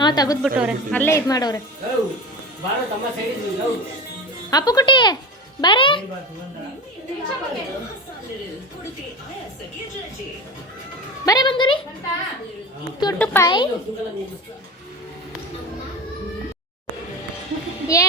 ಹಾ ತೆಗೆದ್ಬಿಟ್ಟವ್ರೆ. ಅಲ್ಲೇ ಇದು ಮಾಡವ್ರೆ. ಅಪ್ಪು ಕುಟ್ಟಿ ಬಾರೆ. ಬರೇ ಬಂದ್ರಿ. ತೊಟ್ಟು ಪಾಯ್. ಯೇ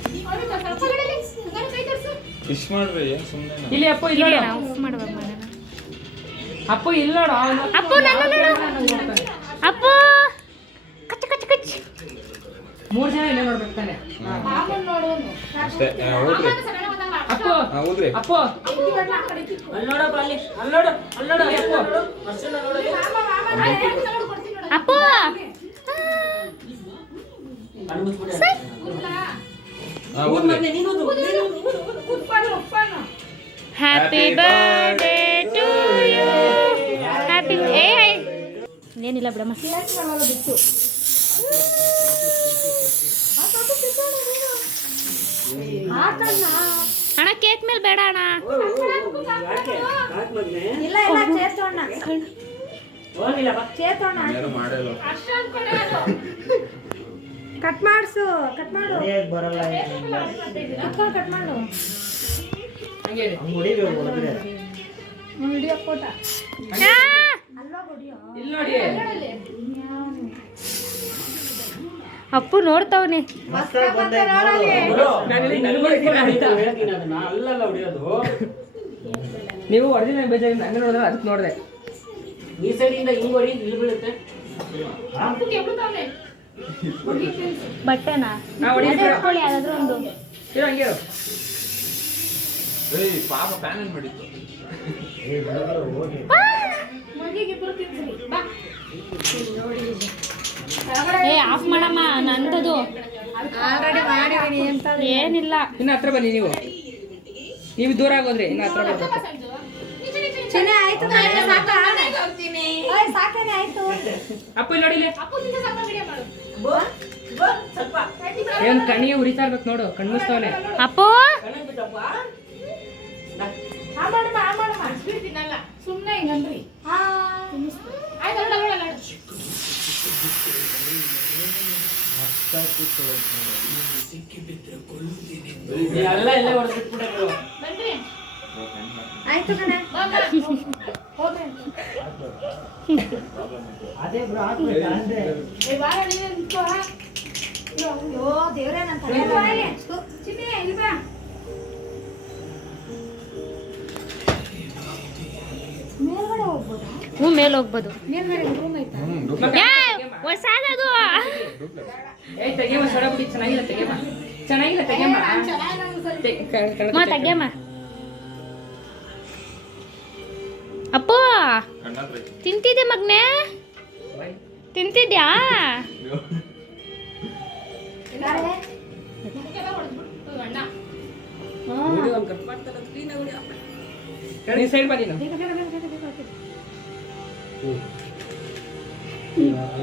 ಫಿಶ್ ಮಾಡ್ರಿ ಸುಮ್ಮನೆ ಇಲ್ಲಿ ಅಪ್ಪ ಇಲ್ಲ ಅಪ್ಪ ನೋಡು. ಅಪ್ಪ ಮಾಡ್ಬೇಕು ಮಾಡೋಣ. ಅಪ್ಪು ಇಲ್ಲಿ ನೋಡು ಅವನು ಅಪ್ಪು ನನ್ನ ನೋಡು ಅಪ್ಪು ಕಚ್ಚ ಕಚ್ಚ ಕಚ್ಚ ಮೂರು ಜನ ಇಲ್ಲೇ ನೋಡ್ಬೇಕು ತಾನೆ. ಅಷ್ಟೇ ಆ, ಹೋಗ್ರಿ ಅಪ್ಪು ಹಾ ಹೋಗ್ರಿ ಅಪ್ಪು ಅಲ್ಲಿ ನೋಡಪ್ಪ ಅಲ್ಲಿ ಅಲ್ಲಿ ನೋಡು ಅಲ್ಲಿ ನೋಡು ಅಲ್ಲಿ ಅಪ್ಪು ಅರ್ಶನ ನೋಡು ಅಲ್ಲಿ. ಅಪ್ಪು ಕಣ್ಣ್ ಮುಚ್ಬಿಡು. Happy birthday to you happy ಏ ಏನಿಲ್ಲ ಬಿಡಮ್ಮ. ಅಣ್ಣ ಕೇಕ್ ಮೇಲೆ ಬೇಡ ಅಣ್ಣ. ಇಲ್ಲ ಇಲ್ಲ ಚೇತೋಣ ಕಟ್ ಮಾಡಿಸು ಕಟ್ ಮಾಡು. ಬರಲ್ಲ ಕಟ್ ಮಾಡು. ಹಂಗೆ. ಹಂಗ್ ವಿಡಿಯೋ ಫೋಟೋ ಅಪ್ಪು ನೋಡ್ತಾವನೆ? ನೀವು ಹೊಡೆದಿನ ಬೇಜಾರಿಂದ ಹಂಗೆ ನೋಡಿದ್ರೆ ಅದಕ್ಕೆ ನೋಡಿದೆ. ಹಾ? ಹೊಡಿ ಇಲ್ಲಿ ಹೊಡಿತೀನಿ ಎತ್ಕೊಳ್ಳಿ ಒಂದು. ಪಾಪ ಮಾಡಿತ್ತು ಏ ಹುಡುಗರು ಹೋಗಿ. ಏ ಆಫ್ ಮಾಡಮ್ಮ ನಂದದು ಆಲ್ರೆಡಿ ಮಾಡಿದೀನಿ ಅಂತ ಏನಿಲ್ಲ. ಇನ್ನು ಹತ್ರ ಬನ್ನಿ ನೀವು. ನೀವು ದೂರ ಆಗೋದ್ರಿ ಇನ್ನ ಹತ್ರ ಬರ್ಬೇಕು ಚೆನ್ನಾಗಿ ಆಯ್ತು ಸಾಕಾ? ಸಾಕೇನೆ ಆಯ್ತು. ಅಪ್ಪ ಇಲ್ಲಿ ನೋಡಿ ಇಲ್ಲಿ. ಏನ್ ಕಣ್ಣಿಗೆ ಉರಿತಾ ಇರ್ಬೇಕು ನೋಡು ಕಣ್ಮುಸ್ತವನೆ ಅಪ್ಪು? ಹಾ ಎಲ್ಲ ಇಲ್ಲೇ ಹೊಡೆದ್ಬಿಟ್ಬಿಟ್ಟು ಆಯ್ತು ಕಣೆ ಅದೇ ಬ್ರೋ ಹಾಕ್ಬೇಕಾ ಅಂದ್ರೆ ಅಯ್ಯೋ ದೇವ್ರೇ ನನ್ನ ತಲೆ ಚಿನ್ನೆ ಇಲ್ಲಿ ಬಾ ಮೇಲ್ಗಡೆ ಹೋಗ್ಬೋದಾ ಹ್ಞೂ ಮೇಲೆ ಹೋಗ್ಬೋದು. ಮೇಲ್ಗಡೆ ರೂಮ್ ಐತಾ? ಏ ಹೊಸಾದದು ತೆಗಿಯಮ್ಮ ಅಪ್ಪು ತಿಂತಿದ್ದೆ ಮಗ್ನೆ. ತಿಂತಿದ್ಯಾ? ಹುಡಿ ಒಂದ್ ಕಟ್ ಮಾಡ್ತಾರೆ, clean ಆಗಿ ಹುಡಿ ಅಪ್ಪ. ನೀನ್. ಸೈಡ್ ಬನ್ನಿ ನಾವು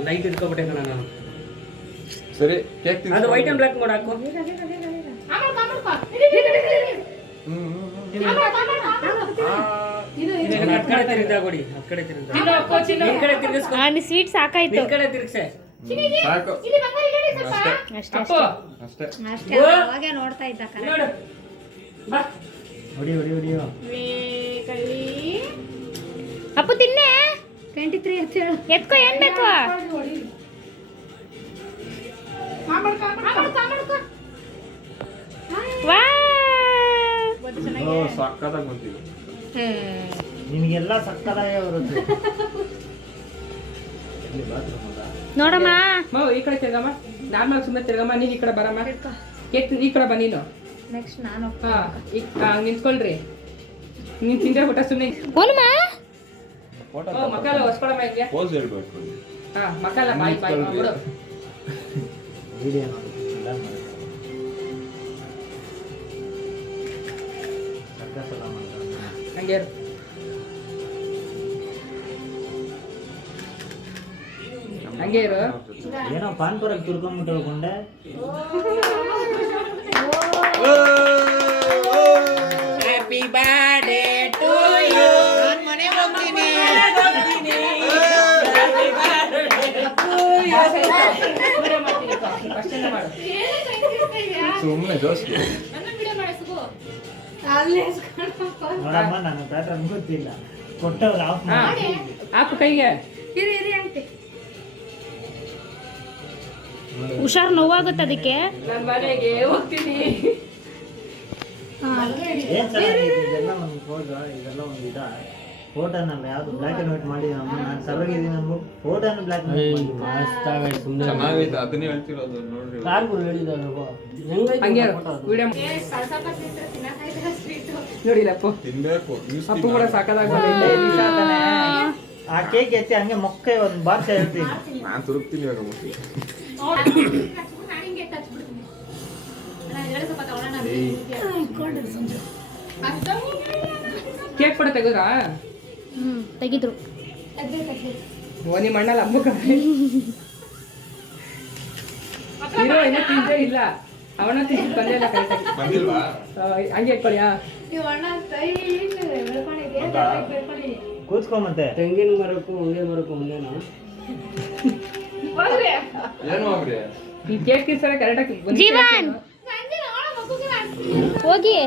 ಲೈಟ್ ಇಟ್ಕೊಬಿಟ್ಟೆ ಕಣ ನಾನು. ಸರಿ ಕೇಕ್ ತಿನ್ಸ್ ಅದು ವೈಟ್ ಅಂಡ್ ಬ್ಲಾಕ್ ಮಾಡಿ ಹಾಕು. ಹ್ಮ್ ಹ್ಮ್ ಇದನ್ನ ಹತ್ ಕಡೆ ತಿರುಗ್ದಾಗ ಕೊಡಿ ಹತ್ ಕಡೆ ತಿರುಗ್ದಾಗ ನಿನ್ ಸ್ವೀಟ್ ಸಾಕಾಯ್ತು. ನಿನ್ ಕಡೆ ತಿರ್ಗ್ಸೆ. ಸಾಕು. ಅಷ್ಟೇ. ಅಷ್ಟೇ ಅಪ್ಪು. ಅಷ್ಟೇ. ಅಷ್ಟೇ ಅವಾಗೆ ನೋಡ್ತಾ ಇದ್ದ ಅಪ್ಪು ತಿನ್ನೆ. ಟ್ವೆಂಟಿ ತ್ರೀ ಅಂತ ಹೇಳು. ಎತ್ಕೋ ಏನ್ ಬೇಕು? ವಾ ಸಕ್ಕತ್ತಾಗಿ ನಿನಗೆಲ್ಲ ಸಕ್ಕದಾಗೆ ಬರುತ್ತೆ ನೋಡಮ್ಮ. ಮೌ ಈ ಕಡೆ ತಿರ್ಗಮ್ಮ. ನಾರ್ಮಲ್ ಸುಮ್ಮನೆ ತಿರ್ಗಮ್ಮ ನೀನು ಈ ಕಡೆ ಬರಮ್ಮ. ಎತ್ತು ಈ ಕಡೆ ಬಾ ನೀನು. ನೆಕ್ಸ್ಟ್ ನಾನು ಹಾ ಈಗ ಹಂಗೆ ನಿಂತ್ಕೊಳ್ರಿ. ನೀನು ತಿಂದ್ರೆ ಊಟ ಸುಮ್ಮನೆ ಫೋಟೋ ಓ ಮಕ್ಕಳ ಹೊಸ್ಕೊಳಮ್ಮ ಹಿಂಗೆ ಪೋಸ್ ಹೇಳ್ಬೇಕು. ಹಾ ಮಕ್ಕಳ ಬಾಯ್ ಬಾಯ್ ಬಿಡು. ಹಂಗೆ ಹಂಗೆ ಇರು. ಏನೋ ಪಾನ್ಪುರಕ್ಕೆ ತುರ್ಕೊಂಡ್ಬಿಟ್ಟು ಹ್ಯಾಪಿ ಬರ್ಡೇ ಟು ಯು ಸುಮ್ಮನೆ ಜೋಸ್ತಿ ನೋಡಮ್ಮ ನನ್ನ ಪ್ಯಾಟ್ರನ್ ಗೊತ್ತಿಲ್ಲ. ಕೊಟ್ಟವ್ರು ಆಫ್ ಮಾಡಿ. ಹಾಕು ಕೈಗೆ. ಇರಿ ಇರಿ ಹುಷಾರ್ ನೋವಾಗುತ್ತೆ ಅದಕ್ಕೆ. ನನ್ನ ಮನೆಗೆ ಹೋಗ್ತೀನಿ. ಏನ್ ಚೆನ್ನಾಗಿದೆ? ಇದೆಲ್ಲ ಒಂದು ಫೋಟೋ ಇದೆಲ್ಲ ಒಂದು ಇದ? ಫೋಟೋನಲ್ಲ ಯಾವುದು ಬ್ಲ್ಯಾಕ್ ಆ್ಯಂಡ್ ವೈಟ್ ಮಾಡಿ ಅಮ್ಮ. ನಾನು ಸರೋಗಿದ್ದೀನಿ ಅಂದ್ಬಿಟ್ಟು ಫೋಟೋನ ಬ್ಲ್ಯಾಕ್ ಅಂಡ್ ವೈಟ್ ಚೆನ್ನಾಗೈತೆ ಅದನ್ನೇ ಹೇಳ್ತಿರೋದು ನೋಡ್ರಿ. ಹಂಗೆ ವಿಡಿಯೋ ನೋಡಿಲ್ಲಪ್ಪ ತಿನ್ಬೇಕು ಅಪ್ಪು ಕೂಡ ಸಾಕಾದಾಗ ಆ ಕೇಕ್ ಎತ್ತಿ ಹಂಗೆ ಮೊಕ್ಕೆ ಒಂದು ಬಾಕ್ಸ್ ಹೇಳ್ತೀನಿ. ನಾನು ತುರುಕ್ತೀನಿ ಇವಾಗ ಮುಟ್ಟಿ ಕೇಕ್ ಕೂಡ ತೆಗೆದ್ರಾ ಹ್ಮ್ ತೆಗಿದ್ರು ಓ ನಿಮ್ಮ ಅಣ್ಣಲ್ಲ ಅಮ್ಮ ಇರೋ ಇನ್ನೂ ತಿಂದೇ ಇಲ್ಲ. ಅವನ ತಿಂದು ಬಂದೇ ಇಲ್ಲ ಕರೆಕ್ಟಾಗಿ ಹಂಗೆ ಇಟ್ಕೊಳ್ಳಿ ಹಾ ನೀವು ಅಣ್ಣ ಕೈ ಬೆಳ್ಕೊಂಡಿದ್ದೆ ಹೌದಾ? ಬೆಳ್ಕೊಳ್ಳಿ ಕೂತ್ಕೊ ಮತ್ತೆ ತೆಂಗಿನ ಮರಕ್ಕೂ ಹಂಗೆ ಮರಕ್ಕೂ ಒಂದೇನಾ? ಏನು ಆಗ್ರಿ ಈ ಕೇಕ್ ತಿನ್ಸಲ್ಲ ಕರೆಕ್ಟಾಗಿ ಜೀವನ್! ಹೋಗಿ.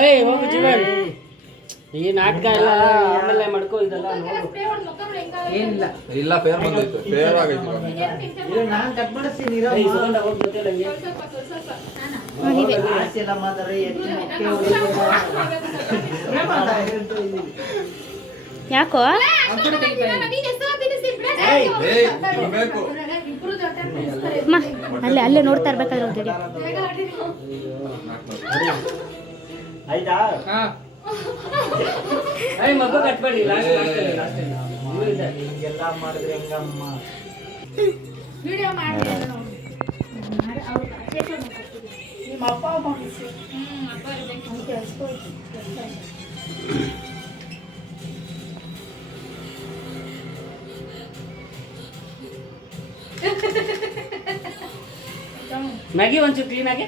ಏಯ್ ಹೋಗು ಜೀವನ್. ಈ ನಾಟಕ ಎಲ್ಲ ಆಮೇಲೆ ಮಾಡ್ಕೋ ಇದೆಲ್ಲ ನೋಡು. ಏನಿಲ್ಲ. ಇಲ್ಲ ಫೇರ್ ಬಂದೈತೆ ಫೇರ್ ಆಗೈತೆ ಇದು ನಾನು ಕಟ್ ಇರೋ ಹೋಗಿ ಆಸೆ ಎಲ್ಲ ಮಾತಾಡಿ ಎತ್ತಿ. ಯಾಕೋ? ಅಮ್ಮ ಅಲ್ಲೇ ಅಲ್ಲೇ ನೋಡ್ತಾ ಇರ್ಬೇಕಾದ್ರೆ ಒಂದ್ ಆಯ್ತಾ? ಹಾ ಏಯ್ ಮಗು ಕಟ್ಬೇಡಿ. ಲಾಸ್ಟ್ ಲಾಸ್ಟ್ ಹಿಂಗೆಲ್ಲ ಮಾಡಿದ್ರೆ ಹೆಂಗಮ್ಮ? ವಿಡಿಯೋ ಮಾಡಿ ನಿಮ್ಮ ಅಪ್ಪ ಅಮ್ಮ ಕೆಲ್ಸಕ್ಕೆ ಮ್ಯಾಗಿ ಒಂಚೂರು ಕ್ಲೀನ್ ಆಗಿ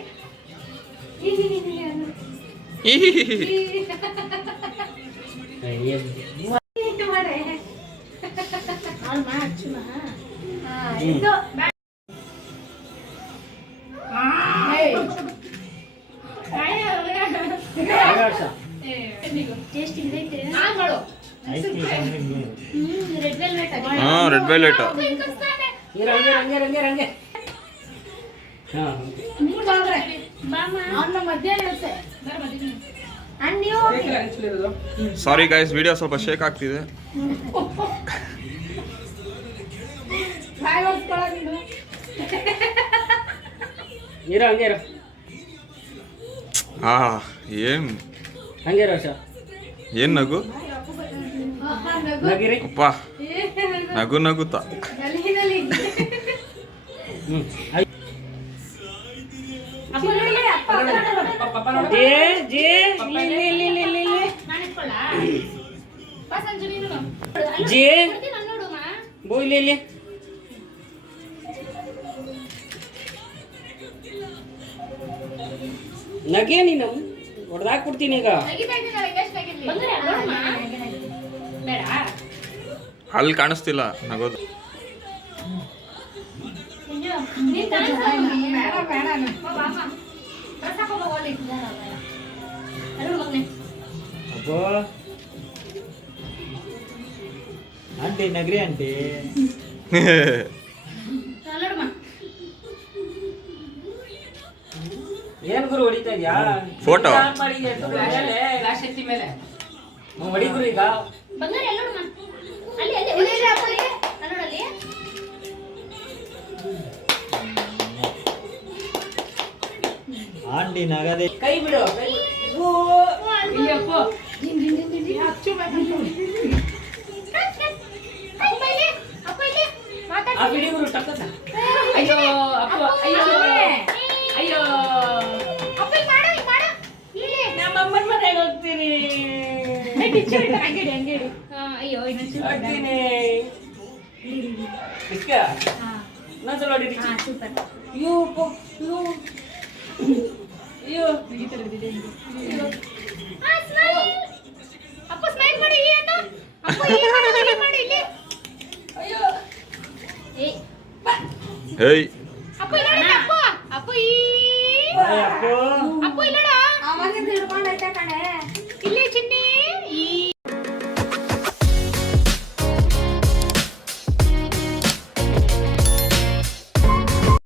ಸಾರಿ ಗೈಸ್ ವಿಡಿಯೋ ಸ್ವಲ್ಪ ಶೇಕ್ ಆಗ್ತಿದೆ. ಹಾ ಏನ್? ಏನ್ ನಗು. ನಗಿರಿ. ಅಪ್ಪ. ನಗು ನಗುತ್ತ? ಜೇ ಜೇ ಇಲ್ಲಿ ಇಲ್ಲಿ ಇಲ್ಲಿ ಇಲ್ಲಿ ಇಲ್ಲಿ ಇಲ್ಲಿ ಜೇ. ಬೋ ಇಲ್ಲಿ. ಇಲ್ಲಿ ನಗೆ ನೀನು? ಹೊಡೆದಾಕ್ ಕೊಡ್ತೀನಿ ಈಗ ಅಲ್ಲಿ ಕಾಣಿಸ್ತಿಲ್ಲ ನಗೋದು ಆಂಟಿ ನಗ್ರಿ ಆಂಟಿ. ಏನ್ ಗುರು ಹೊಡಿತಾ ಇದ್ಯಾ ಫೋಟೋ ಮಾಡಿದ್ಯಾ ಮೇಲೆ? ಹೊಡಿ ಗುರು ಈಗ ಬಂಗಾರ. ಆ ಬಿಡಿ ಗುರು ಬಿಡು ಅಯ್ಯೋ ಅಪ್ಪು ಅಯ್ಯೋ ಅಯ್ಯೋ ಅಪ್ಪ ಮಾಡು, ಮಾಡು. ಇಲ್ಲಿ. ನಮ್ಮ ಅಮ್ಮನ ಮನೆಗೆ ಹೋಗ್ತೀನಿ ಅಯ್ಯೋ ಹೋಗ್ತೀನಿ ಇನ್ನೊಂದ್ಸಲ. ಅಪ್ಪ, ಸ್ಮೈಲ್ ಮಾಡಿ ಇಲ್ಲಿ ಅಣ್ಣ. ಅಪ್ಪ ಇಲ್ಲಿ ಮಾಡು, ಇಲ್ಲಿ. ಅಯ್ಯೋ